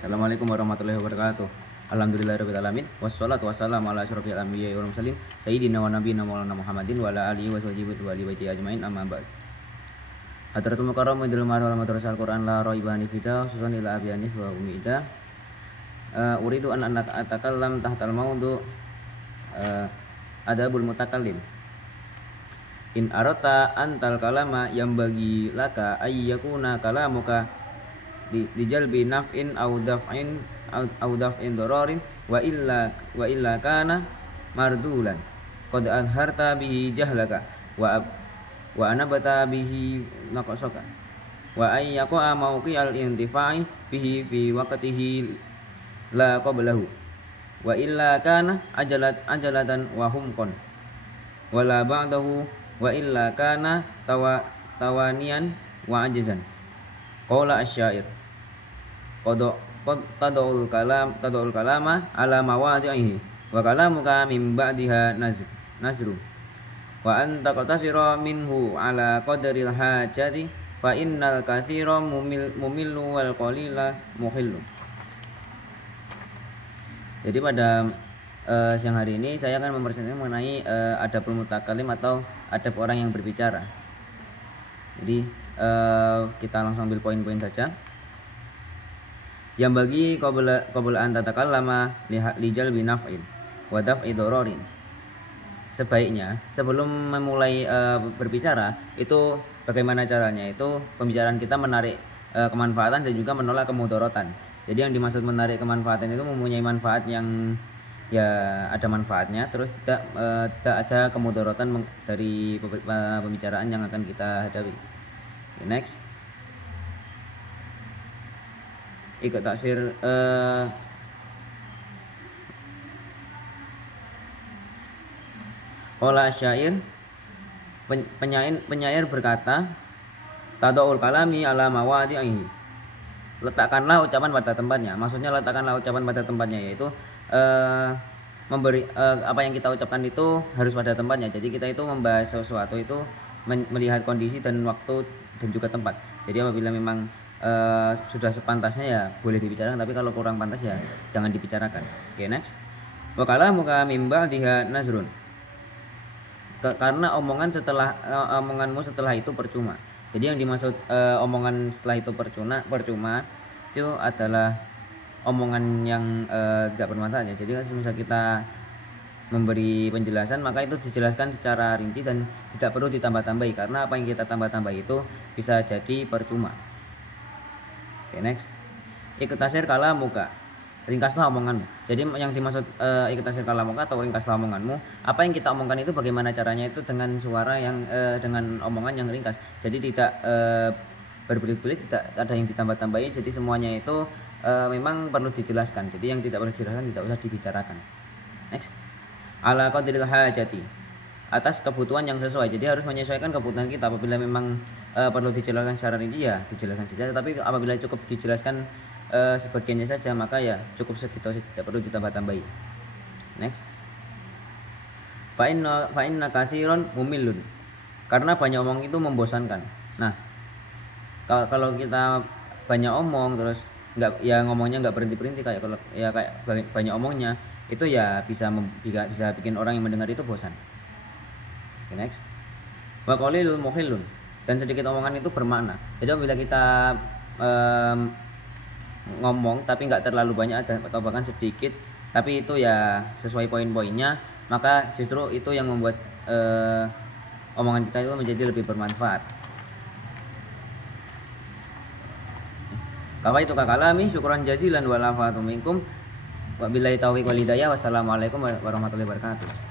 Assalamualaikum warahmatullahi wabarakatuh. Alhamdulillahirabbil alamin wassalatu wassalamu ala asyrofil anbiya'i wal mursalin sayyidina wa nabiyina maulana Muhammadin wa ala alihi washabihi wa alihi ajmain amma ba'd. Hadratul mukarram idul marwal madrasah Al-Qur'an la raibani fida susan ila abiyani wa umida. Uridu an atakallam tahtal maudu adabul mutakallim. In arata antal kalama yang bagi laka ayyakuna kalamuka dijalbi naf'in au daf'in dararin wa illa kana mardulan qad adharta bihi jahlaka wa anabata bihi naqasaka wa ay yaqa mawqi'al intifa'i bihi fi waqtihi la qablahu wa illa kana ajalatan wa humqan wala ba'dahu wa illa kana tawanian wa ajzan. Qala asy-syair tad'ul kalama ala mawadhihi wa kalamuka min ba'diha nazru wa anta qatasira minhu ala qadril hajati fa innal katsira mumillu wal qalila muhillu. Jadi pada siang hari ini saya akan mempresentasikan mengenai adabul mutakallim atau adab orang yang berbicara. Jadi kita langsung ambil poin-poin saja. Yang bagi qabla an tatakallama lijal binaf'in wa daf'i dararin. Sebaiknya sebelum memulai berbicara itu bagaimana caranya? Itu pembicaraan kita menarik kemanfaatan dan juga menolak kemudaratan. Jadi yang dimaksud menarik kemanfaatan itu mempunyai manfaat yang ya ada manfaatnya, terus tidak ada kemudaratan dari pembicaraan yang akan kita hadapi. Okay, next. Ikut taksir Qala syair penyair berkata tad'ul kalami ala mawadhi'i. Letakkanlah ucapan pada tempatnya. Maksudnya letakkanlah ucapan pada tempatnya, yaitu memberi apa yang kita ucapkan itu harus pada tempatnya. Jadi kita itu membahas sesuatu itu melihat kondisi dan waktu dan juga tempat. Jadi apabila memang sudah sepantasnya ya boleh dibicarakan, tapi kalau kurang pantas ya jangan dibicarakan. Oke, next. Wa kalamuka mim ba'diha nazrun. Karena omonganmu setelah itu percuma. Jadi yang dimaksud omongan setelah itu percuma itu adalah omongan yang tidak bermanfaat ya. Jadi misal kita memberi penjelasan, maka itu dijelaskan secara rinci dan tidak perlu ditambah-tambahi, karena apa yang kita tambah-tambah itu bisa jadi percuma. Oke, next. Iktasir kalamuka. Ringkaslah omonganmu. Jadi yang dimaksud iktasir kalamuka atau ringkaslah omonganmu, apa yang kita omongkan itu bagaimana caranya itu dengan suara yang dengan omongan yang ringkas. Jadi tidak berbelit-belit, tidak ada yang ditambah-tambahi. Jadi semuanya itu memang perlu dijelaskan. Jadi yang tidak perlu dijelaskan tidak usah dibicarakan. Next. Ala qadril hajati. Atas kebutuhan yang sesuai. Jadi harus menyesuaikan kebutuhan kita. Apabila memang perlu dijelaskan secara rinci ya dijelaskan saja, tapi apabila cukup dijelaskan sebagiannya saja maka ya cukup segitu saja, tidak perlu ditambah-tambahi. Next. Fa inna katsiran mumillun. Karena banyak omong itu membosankan. Nah, kalau kita banyak omong terus ngomongnya nggak berhenti kayak kalau ya kayak banyak omongnya itu ya bisa bikin orang yang mendengar itu bosan. Okay, next. Wa qalilul muhillun. Dan sedikit omongan itu bermakna. Jadi apabila kita ngomong tapi nggak terlalu banyak atau bahkan sedikit, tapi itu ya sesuai poin-poinnya, maka justru itu yang membuat omongan kita itu menjadi lebih bermanfaat. Kawa itu kakalami syukran jazilan wa lafatu minkum. Wabillahi taufiq wal hidayah. Wassalamualaikum warahmatullahi wabarakatuh.